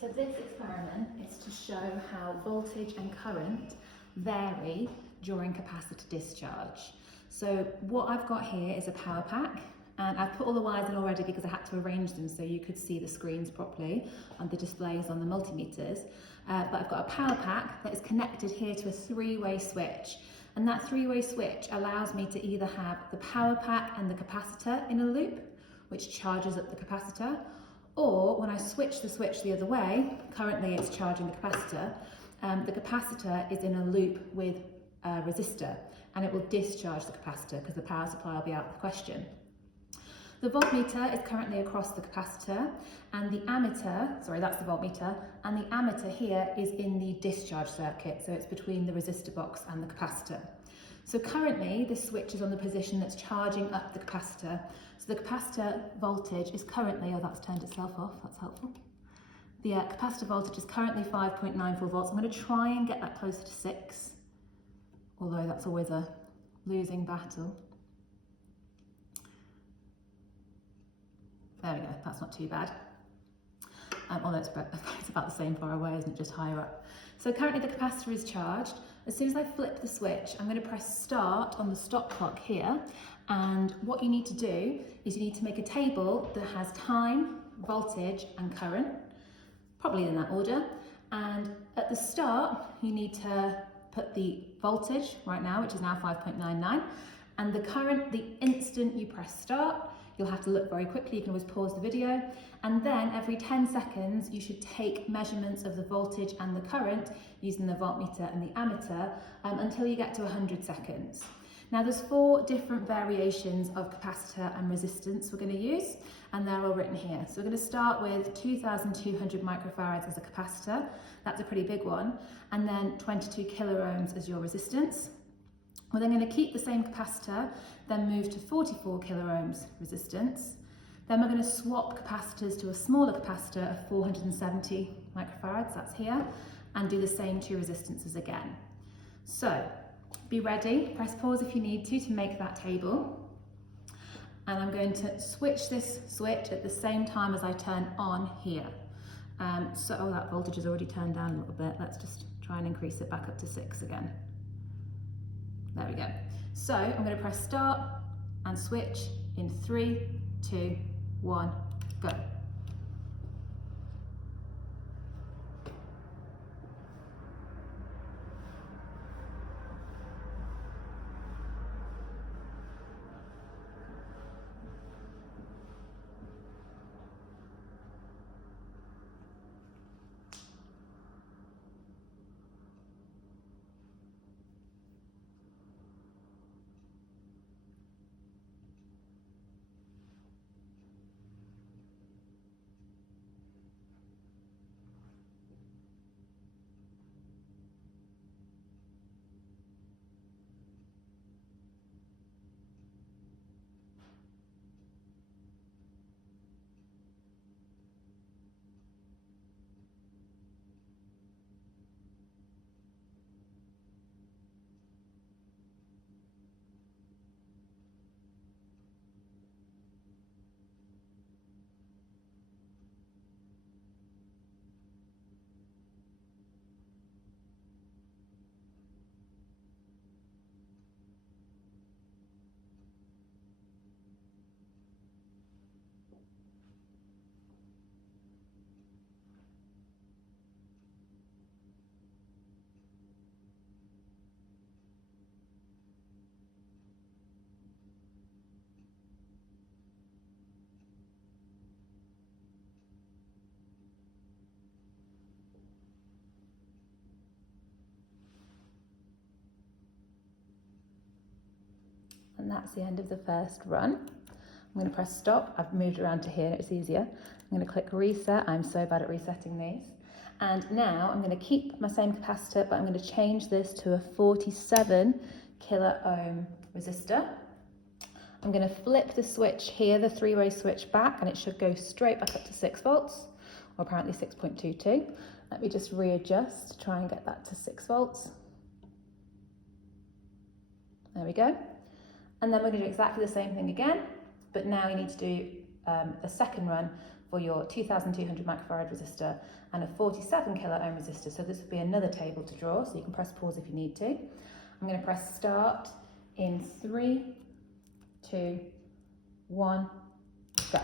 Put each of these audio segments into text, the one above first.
So this experiment is to show how voltage and current vary during capacitor discharge. So what I've got here is a power pack, and I've put all the wires in already because I had to arrange them so you could see the screens properly and the displays on the multimeters. But I've got a power pack that is connected here to a three-way switch. And that three-way switch allows me to either have the power pack and the capacitor in a loop, which charges up the capacitor, or when I switch the switch the other way, currently it's charging the capacitor is in a loop with a resistor, and it will discharge the capacitor because the power supply will be out of the question. The voltmeter is currently across the capacitor, and the ammeter, sorry, that's the voltmeter, and the ammeter here is in the discharge circuit, so it's between the resistor box and the capacitor. So currently this switch is on the position that's charging up the capacitor. So the capacitor voltage is currently, oh that's turned itself off, that's helpful. The capacitor voltage is currently 5.94 volts. I'm going to try and get that closer to 6, although that's always a losing battle. There we go, that's not too bad. Although it's about the same far away, isn't it, just higher up. So currently the capacitor is charged. As soon as I flip the switch, I'm going to press start on the stop clock here. And what you need to do is you need to make a table that has time, voltage and current, probably in that order. And at the start, you need to put the voltage right now, which is now 5.99, and the current the instant you press start. You'll have to look very quickly, you can always pause the video, and then every 10 seconds you should take measurements of the voltage and the current using the voltmeter and the ammeter until you get to 100 seconds. Now there's 4 different variations of capacitor and resistance we're going to use, and they're all written here. So we're going to start with 2,200 microfarads as a capacitor, that's a pretty big one, and then 22 kiloohms as your resistance. We're then going to keep the same capacitor, then move to 44 kiloohms resistance. Then we're going to swap capacitors to a smaller capacitor of 470 microfarads, that's here, and do the same 2 resistances again. So, be ready, press pause if you need to make that table. And I'm going to switch this switch at the same time as I turn on here. Oh, that voltage has already turned down a little bit. Let's just try and increase it back up to 6 again. There we go. So I'm going to press start and switch in 3, 2, 1, go. And that's the end of the first run. I'm going to press stop. I've moved around to here, it's easier. I'm going to click reset. I'm so bad at resetting these. And now I'm going to keep my same capacitor, but I'm going to change this to a 47 kilo ohm resistor. I'm going to flip the switch here, the 3-way switch back, and it should go straight back up to 6 volts, or apparently 6.22. Let me just readjust to try and get that to 6 volts. There we go. And then we're going to do exactly the same thing again, but now you need to do a second run for your 2200 microfarad resistor and a 47 kilo ohm resistor. So this would be another table to draw, so you can press pause if you need to. I'm going to press start in 3, 2, 1, go.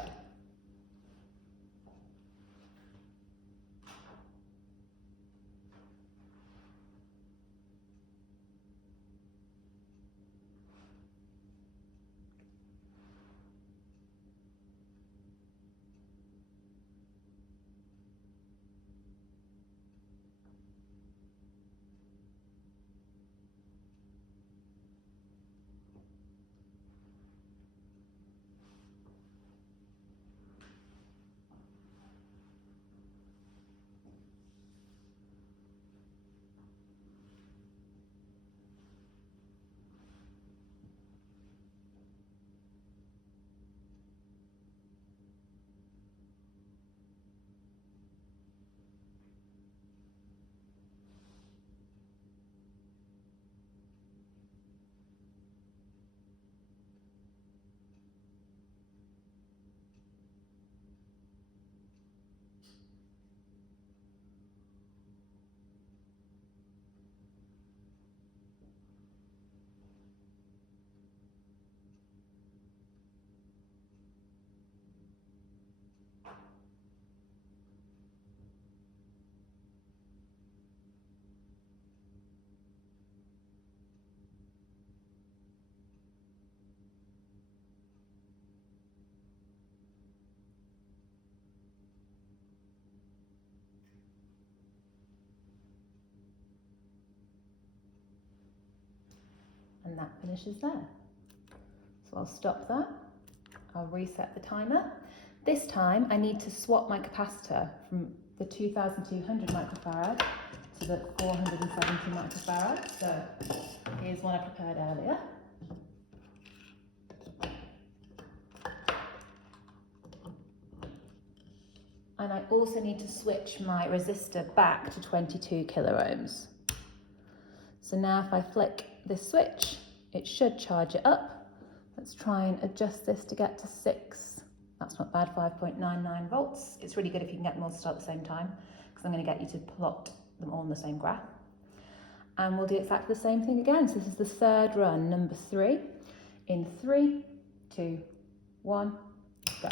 And that finishes there. So I'll stop that. I'll reset the timer. This time I need to swap my capacitor from the 2200 microfarad to the 470 microfarad. So here's one I prepared earlier. And I also need to switch my resistor back to 22 kilo ohms. So now if I flick this switch, it should charge it up. Let's try and adjust this to get to 6. That's not bad, 5.99 volts. It's really good if you can get them all to start at the same time, because I'm going to get you to plot them all in the same graph. And we'll do exactly the same thing again. So this is the third run, number 3. In 3, 2, 1, go.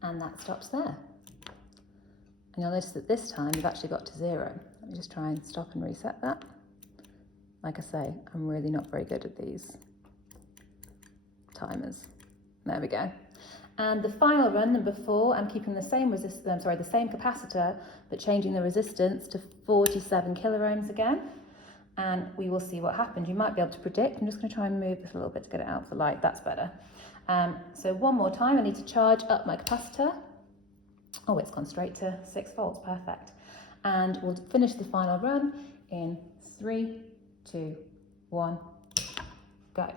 And that stops there. And you'll notice that this time we've actually got to 0. Let me just try and stop and reset that. Like I say, I'm really not very good at these timers. There we go. And the final run, number 4, I'm keeping the same the same capacitor, but changing the resistance to 47 kilo ohms again. And we will see what happens. You might be able to predict. I'm just going to try and move this a little bit to get it out of the light. That's better. So one more time, I need to charge up my capacitor. Oh, it's gone straight to 6 volts, perfect. And we'll finish the final run in 3, 2, 1, go.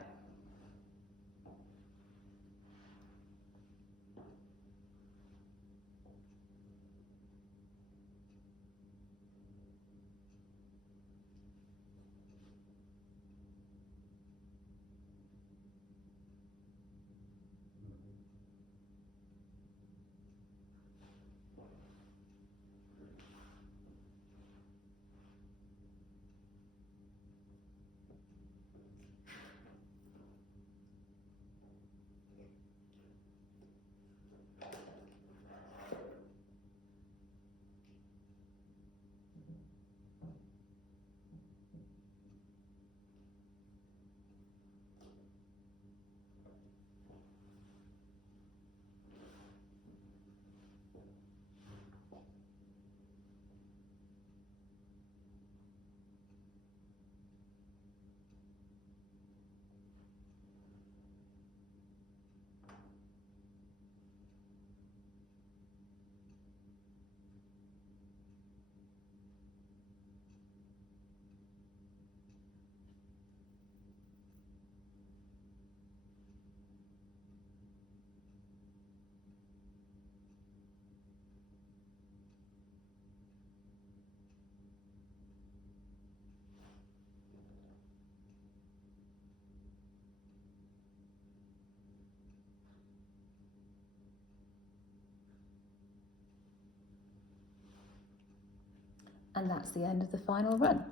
And that's the end of the final run.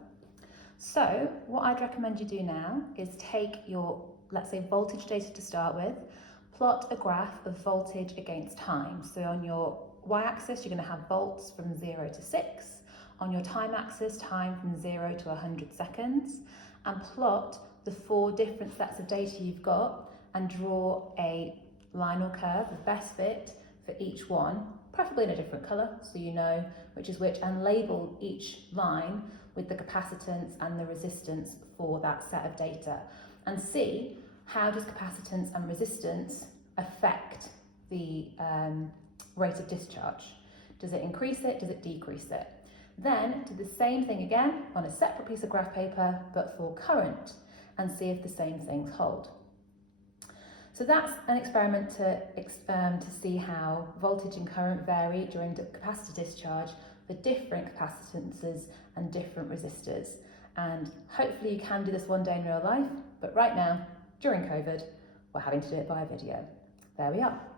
So what I'd recommend you do now is take your, let's say, voltage data to start with, plot a graph of voltage against time. So on your y-axis, you're going to have volts from 0 to 6. On your time axis, time from 0 to 100 seconds. And plot the 4 different sets of data you've got and draw a line or curve of best fit for each one, preferably in a different colour so you know which is which, and label each line with the capacitance and the resistance for that set of data, and see how does capacitance and resistance affect the rate of discharge. Does it increase it? Does it decrease it? Then do the same thing again on a separate piece of graph paper but for current, and see if the same things hold. So that's an experiment to see how voltage and current vary during capacitor discharge for different capacitances and different resistors. And hopefully you can do this one day in real life, but right now, during COVID, we're having to do it via video. There we are.